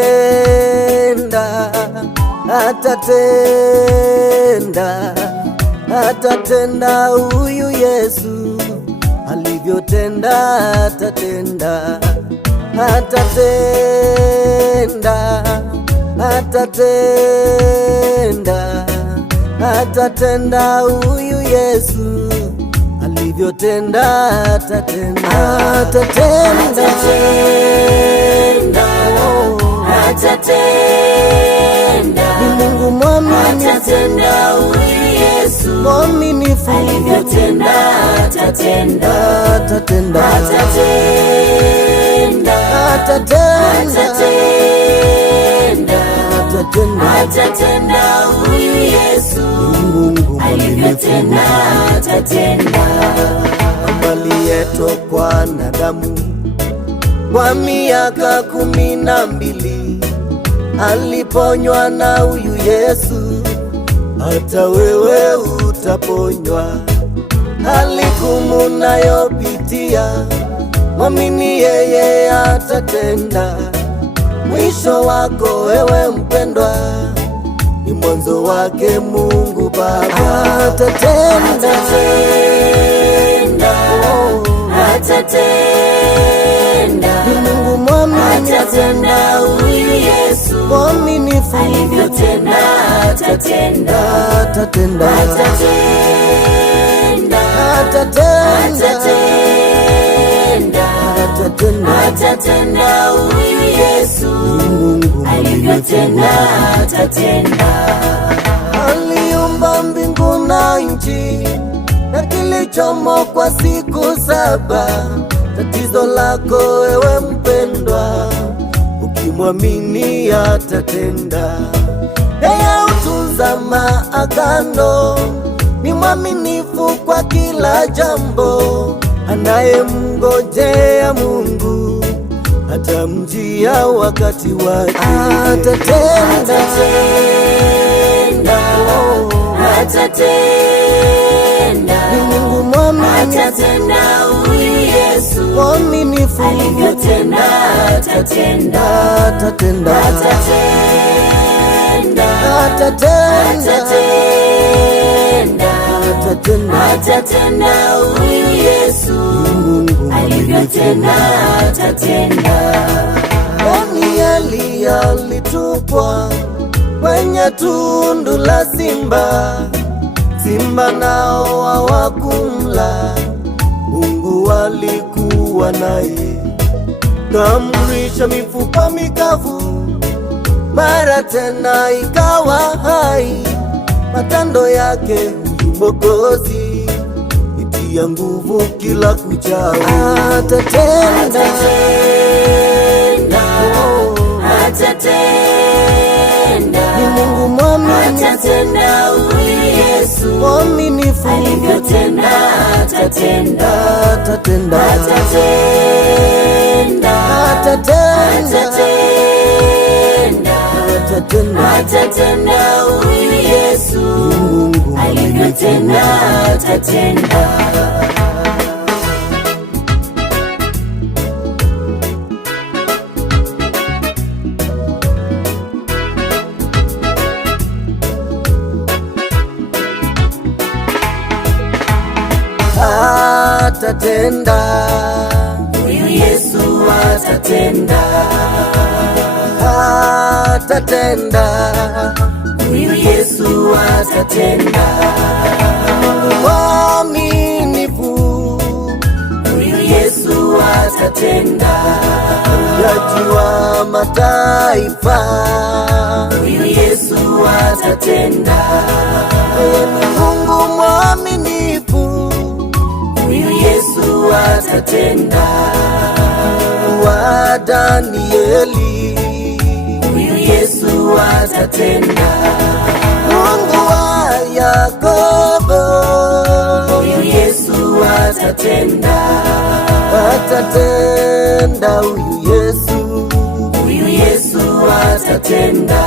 atatenda, atatenda, atatenda. Huyu Yesu alivyotenda, atatenda, atatenda, atatenda, atatenda. Huyu Yesu alivyotenda, atatenda, atatenda, atatenda. Ni Mungu mwaminifu, atatenda. Huyu Yesu mwaminifu, alivyotenda, atatenda, atatenda, atatenda, atatenda, atatenda, atatenda. Huyu Yesu Mungu alivyotenda, atatenda. aliyetokwa na damu kwa miaka 12 aliponywa na huyu Yesu, hata wewe utaponywa. Hukumu nayopitia, mwamini yeye atatenda. Mwisho wako wewe mpendwa, ni mwanzo wake Mungu Baba. Atatenda, atatenda. Ni Mungu mwaminifu, atatenda. Huyu Yesu mwaminifu, alivyotenda, atatenda, atatenda, atatenda, atatenda, atatenda, atatenda. Huyu Yesu Mungu alivyotenda, atatenda. aliumba mbingu na nchi na kilichomo kwa siku 7. Tatizo lako wewe mpendwa, ukimwamini atatenda. Yeye hutunza maagano, ni mwaminifu kwa kila jambo. Anayemngojea Mungu atamjia wakati wake. Atatenda, atatenda, ni Mungu mwaminifu, atatenda. Huyu Yesu mwaminifu, alivyotenda, atatenda, atatenda, atatenda, atatenda, atatenda, atatenda. Huyu Yesu Mungu alivyotenda, atatenda. Danieli alitupwa kwenye tundu la simba, simba nao hawakumla. Mungu alikuwa naye, kamrisha mifupa mikavu, mara tena ikawa hai. Matendo yake huyu Mwokozi itia nguvu kila kuchao. Atatenda, atatenda, ni Mungu mwaminifu, atatenda. Huyu Yesu mwaminifu, alivyotenda, atatenda, atatenda, atatenda, atatenda, atatenda, atatenda. Huyu Yesu Mungu alivyotenda, atatenda. atatenda, Huyu Yesu atatenda, atatenda, huyu Yesu atatenda, mwaminifu, huyu Yesu atatenda, jaji wa mataifa. huyu Yesu atatenda, Yeye ni Mungu mwaminifu, huyu Yesu atatenda, wa Danieli, huyu Yesu atatenda, Mungu wa Yakobo, huyu Yesu atatenda, atatenda. Huyu Yesu, huyu Yesu atatenda,